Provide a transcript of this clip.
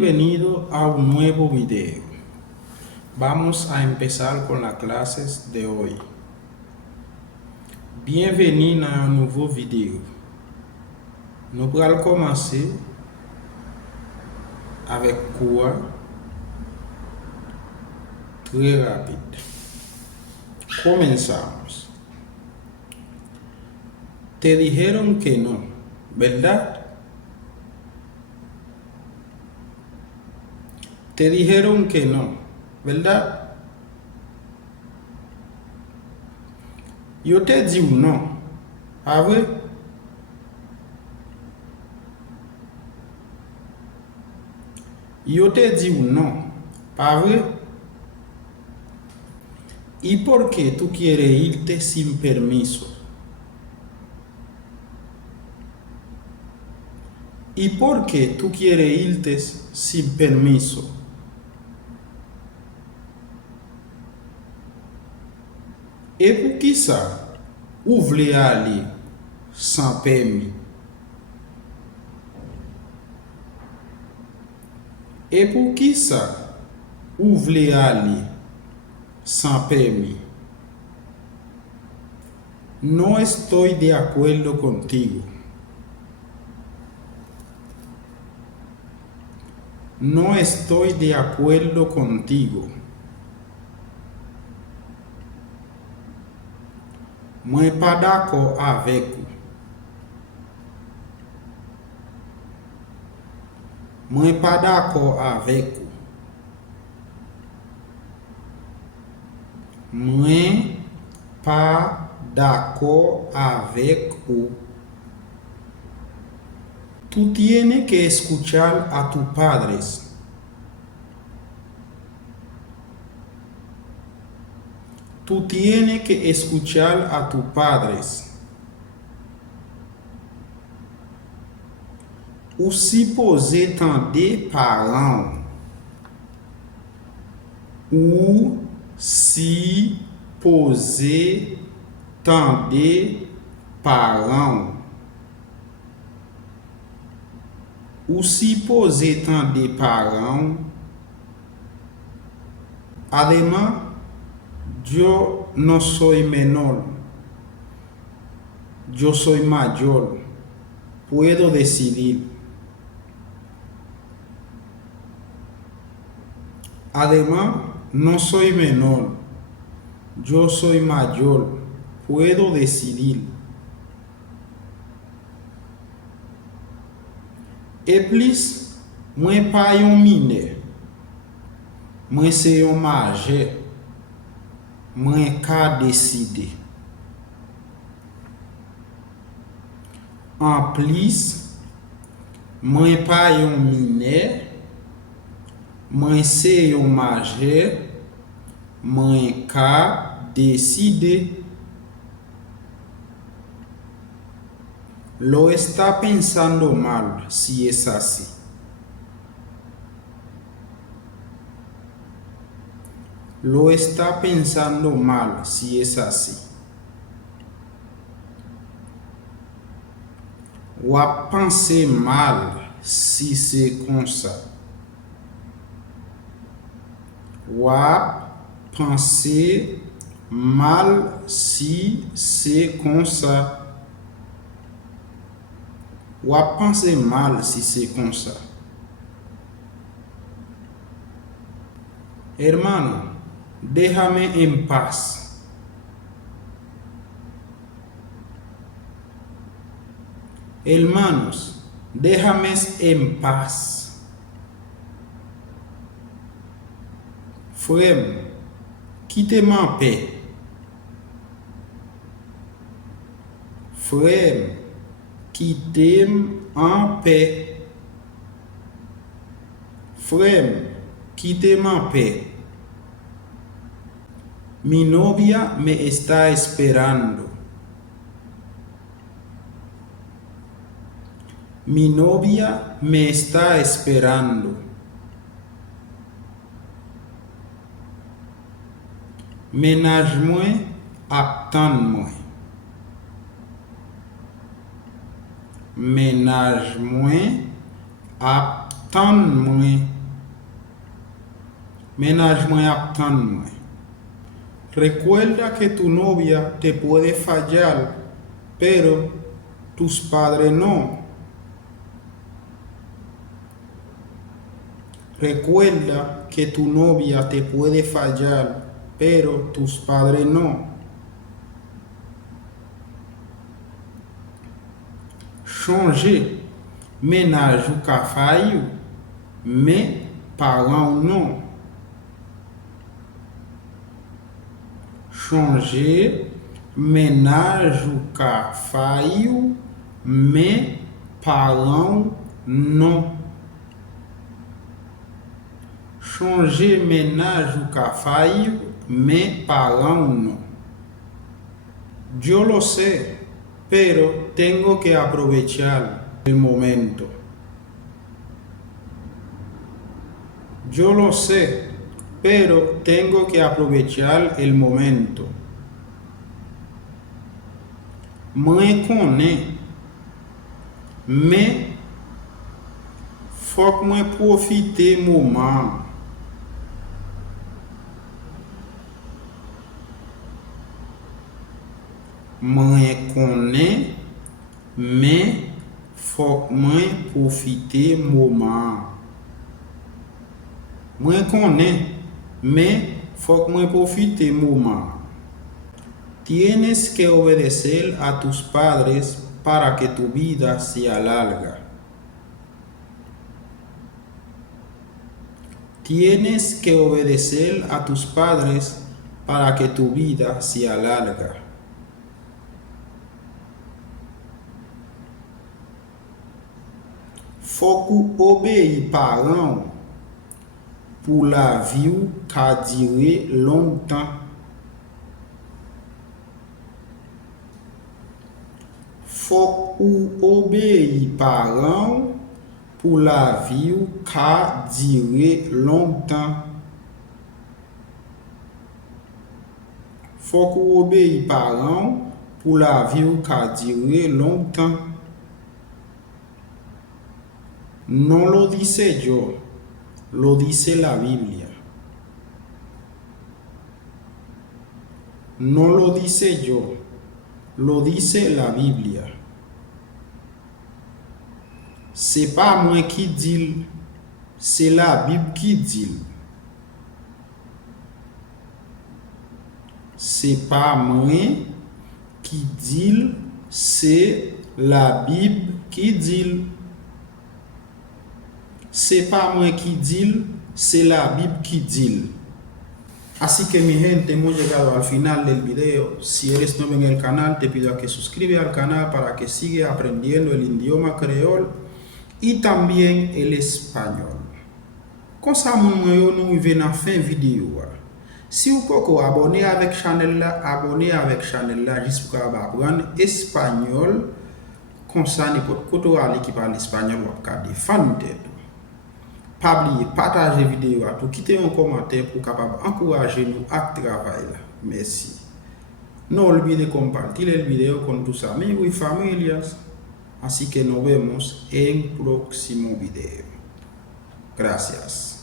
Bienvenido a un nuevo video. Vamos a empezar con las clases de hoy. Bienvenue à un nouveau vidéo. Nous allons commencer avec quoi très rapide. Comenzamos. Te dijeron que no, ¿verdad? Te dijeron que no, ¿verdad? Yo te digo no, ¿a ver? Yo te digo no, ¿a ver? ¿Y por qué tú quieres irte sin permiso? ¿Y por qué tú quieres irte sin permiso? Et pour qui ça? Où voulez aller sans permis? Et pour qui ça? Où voulez aller sans permis? No estoy de acuerdo contigo. No estoy de acuerdo contigo. Moi pas d'accord avec vous. Moi pas d'accord avec vous. Moi pas d'accord avec vous. Tú tienes que escuchar a tus padres. Tú tienes que escuchar a tus padres. Ou supposé tendre parents. Ou supposé tendre parents. Ou supposé tendre parents. Además, yo no soy menor, yo soy mayor, puedo decidir. Además, no soy menor, yo soy mayor, puedo decidir. Et plus, moi pas un mineur, moi c'est un majeur. Moi ka décider. En plus, moi pas un mineur, moi c'est un majeur, moi ka décider. Lo está pensando mal si es así. Lo está pensando mal si es así. Ou a penser mal si c'est comme ça. Ou a penser mal si c'est comme ça. Ou a penser mal si c'est comme ça. Hermano, déjame en paz. Hermanos, déjame en paz. Frère, quittez-moi en paix. Frère, quittez-moi en paix. Frère, quittez-moi en paix. Mi novia me está esperando. Mi novia me está esperando. Ménage-moi, attends-moi. Ménage-moi, attends-moi. tan mwen. Menaj mwen ap tan mwen. Recuerda que tu novia te puede fallar, pero tus padres no. Recuerda que tu novia te puede fallar, pero tus padres no. Changer. Ménage ou ka failli, mais parents non. Changer. Ménage ou ka failli, mais parents non. Changer ménage ou ka failli, mais parents no. Yo lo sé, pero tengo que aprovechar el momento. Yo lo sé, pero tengo que aprovechar el momento. Mwen konnen, mais fok mwen profite moment. Mwen konnen, mais fok mwen profite moment. Mwen konnen, mais fok mwen profite moment. Tienes que obedecer a tus padres para que tu vida sea larga. Tienes que obedecer a tus padres para que tu vida sea larga. Faut obéir parents pour la vie qu'a duré longtemps. Faut obéir parents pour la vie qu'a duré longtemps. Faut obéir parents pour la vie qu'a duré longtemps. No lo dice yo, lo dice la Biblia. No lo dice yo, lo dice la Biblia. C'est pas moi qui dis, c'est la Bible qui dit. C'est pas moi qui dis, c'est la Bible qui dit. C'est pas moi qui dis, c'est la Bible qui dit. Así que mi gente, hemos llegado al final del video. Si eres nuevo en el canal, te pido a que suscribas al canal para que sigas aprendiendo el idioma creol y también el español. Comme ça, nous venons à la fin vidéo. Si vous pouvez abonner avec channel là, juste pour apprendre espagnol, comme ça, n'importe quoi qui parle espagnol, vous pouvez défendre. Pas oublier partager la vidéo, pour quitter un commentaire pour capable encourager nous à travailler. Merci. No olvide compartir el video con tus amigos y familias. Así que nos vemos en próximo video. Gracias.